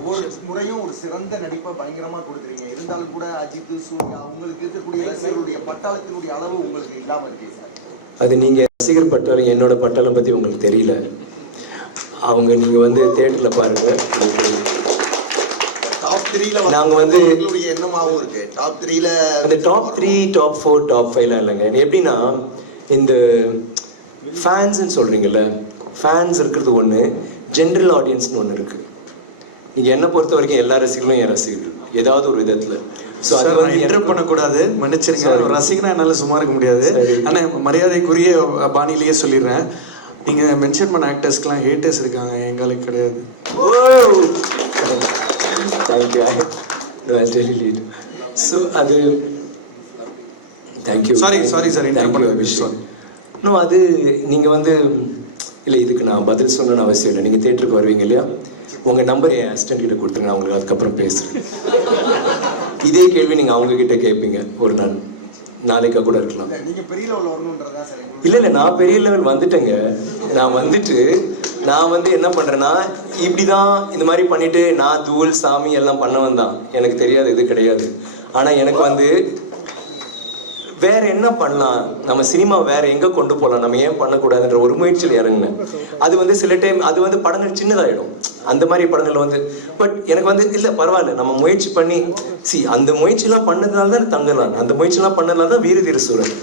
ஒவ்வொரு முறையும் ஒரு சிறந்த நடிப்பை பயங்கரமா கொடுக்குறீங்க. இருந்தாலும் கூட அஜித், சூர்யா உங்களுக்கு இருக்கக்கூடிய ரசிகர்களுடைய பட்டாளத்தினுடைய அளவு உங்களுக்கு இல்லாம இருக்கு சார். அது நீங்க ரசிகர் பட்டாளம், என்னோட பட்டாளம் பத்தி உங்களுக்கு தெரியல. அவங்க நீங்க வந்து தியேட்டர்ல பாருங்க. டாப் 3ல நாங்க வந்து என்னமாவும் இருக்கு. டாப் 3ல அந்த டாப் 3, டாப் 4, டாப் 5 இல்லைங்க. எப்படின்னா இந்த ஃபேன்ஸ்ன்னு சொல்றீங்கல்ல, ஃபேன்ஸ் இருக்கிறது ஒன்று, ஜென்ரல் ஆடியன்ஸ்னு ஒன்று இருக்கு. நீங்க என்ன பொறுத்த வரைக்கும் எல்லா ரசிகர்களும் என் ரசிகர்கள் ஏதாவது ஒரு விதத்துல. ஸோ அது வந்து இன்டர்ப்ட் பண்ணக்கூடாது, மன்னிச்சிருங்க. ரசிகனா என்னால சும்மா இருக்க முடியாது. ஆனா மரியாதைக்குரிய பாணியிலேயே சொல்லிடுறேன், நீங்க மென்ஷன் பண்ண ஆக்டர்ஸ்க்குலாம் ஹேட்டர்ஸ் இருக்காங்க, எங்களுக்கு கிடையாது. தேங்க்யூ. ஸோ அது தேங்க்யூ. சாரி சார், இன்னும் அது நீங்கள் வந்து இல்லை, இதுக்கு நான் பதில் சொல்லணும்னு அவசியம் இல்லை. நீங்கள் தேட்டருக்கு வருவீங்க இல்லையா, உங்கள் நம்பர் என் அசிஸ்டன்ட் கிட்ட கொடுத்துருங்க, நான் உங்களுக்கு அதுக்கப்புறம் பேசுகிறேன். இதே கேள்வி நீங்கள் அவங்கக்கிட்ட கேட்பீங்க ஒரு நாள், நாளைக்கா கூட இருக்கலாம். இல்லை, நான் பெரிய லெவல் வந்துட்டேங்க. நான் வந்துட்டு நான் வந்து என்ன பண்ணுறேன்னா, இப்படி தான் இந்த மாதிரி பண்ணிட்டு நான் தூள் சாமி எல்லாம் பண்ணவன் தான். எனக்கு தெரியாது, இது கிடையாது. ஆனால் எனக்கு வந்து வேற என்ன பண்ணலாம், நம்ம சினிமா வேற எங்க கொண்டு போகலாம், நம்ம ஏன் பண்ணக்கூடாதுன்ற ஒரு முயற்சியில் இறங்குனேன். அது வந்து சில டைம் அது வந்து படங்கள் சின்னதாயிடும், அந்த மாதிரி படங்கள் வந்து. பட் எனக்கு வந்து இல்லை பரவாயில்ல, நம்ம முயற்சி பண்ணி அந்த முயற்சியெல்லாம் பண்ணதுனால தான் தங்கலாம், அந்த முயற்சியெல்லாம் பண்ணதுனால தான் வீர தீர சூரன்.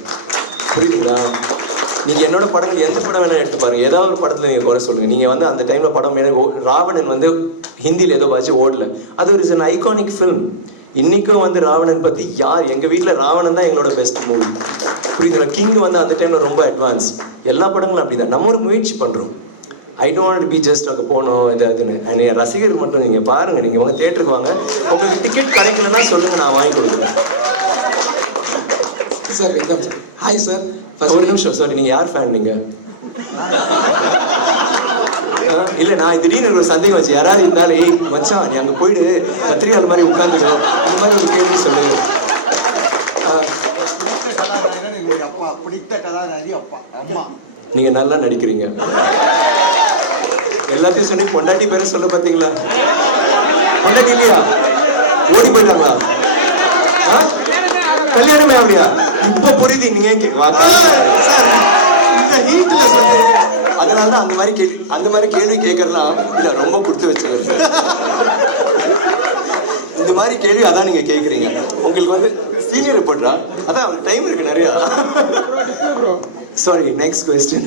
புரியுதுங்களா? நீங்க என்னோட படங்கள் எந்த படம் வேணா எடுத்து பாருங்க, ஏதாவது ஒரு படத்துல நீங்க குறை சொல்லுங்க. நீங்க வந்து அந்த டைம்ல படம் ராவணன் வந்து ஹிந்தியில் ஏதோ வச்சு ஓடல, அது ஒரு an ஐகானிக் ஃபிலிம். இன்னைக்கும் வந்து ராவணன் பத்தி யார், எங்க வீட்டுல ராவணன் தான் எங்களோட பெஸ்ட் மூவி. புரியுதுங்களா? கிங் வந்து அந்த டைம்ல ரொம்ப அட்வான்ஸ். எல்லா படங்களும் அப்படிதான். நம்ம ஒரு முயற்சி பண்றோம். I don't want to be just அங்கே போகணும் இதுன்னு. என் ரசிகர்கள் மட்டும் நீங்க பாருங்க, நீங்க உங்க தியேட்டருக்கு வாங்க. உங்களுக்கு டிக்கெட் கிடைக்கலன்னா சொல்லுங்க, நான் வாங்கி கொடுக்குறேன். Sir hi sir. ஒரு நிமிஷம், சாரி, நீங்க யார் ஃபேன்? நீங்க இல்ல, நான் திடீர்னு ஒரு சந்தேகம் வச்சு, யாராவது இருந்தாலும் ஏய் மச்சான் நீ அங்க போயிடு, கத்திரிக்கால் மாதிரி உட்கார்ந்துட்டு இந்த மாதிரி ஒரு கேள்வி சொல்லுங்க. நீங்க நல்லா நடிக்கிறீங்க. எல்லாத்தையும் சொல்லி பொண்டாட்டி பேரை சொல்ல பாத்தீங்களா? பொண்டாட்டி இல்லையா? ஓடி போயிட்டாங்களா? கல்யாணமே அப்படியா? இப்ப புரியுது நீங்க அதனாலதான் அந்த மாதிரி கேள்வி கேட்கறதுலாம் இல்ல, ரொம்ப கொடுத்து வச்சவர். இந்த மாதிரி கேள்வி அதான் நீங்க கேக்குறீங்க. உங்களுக்கு வந்து சீனியர் ரிப்போர்ட்டரா? அதான் டைம் இருக்கு நிறைய. Sorry, next question.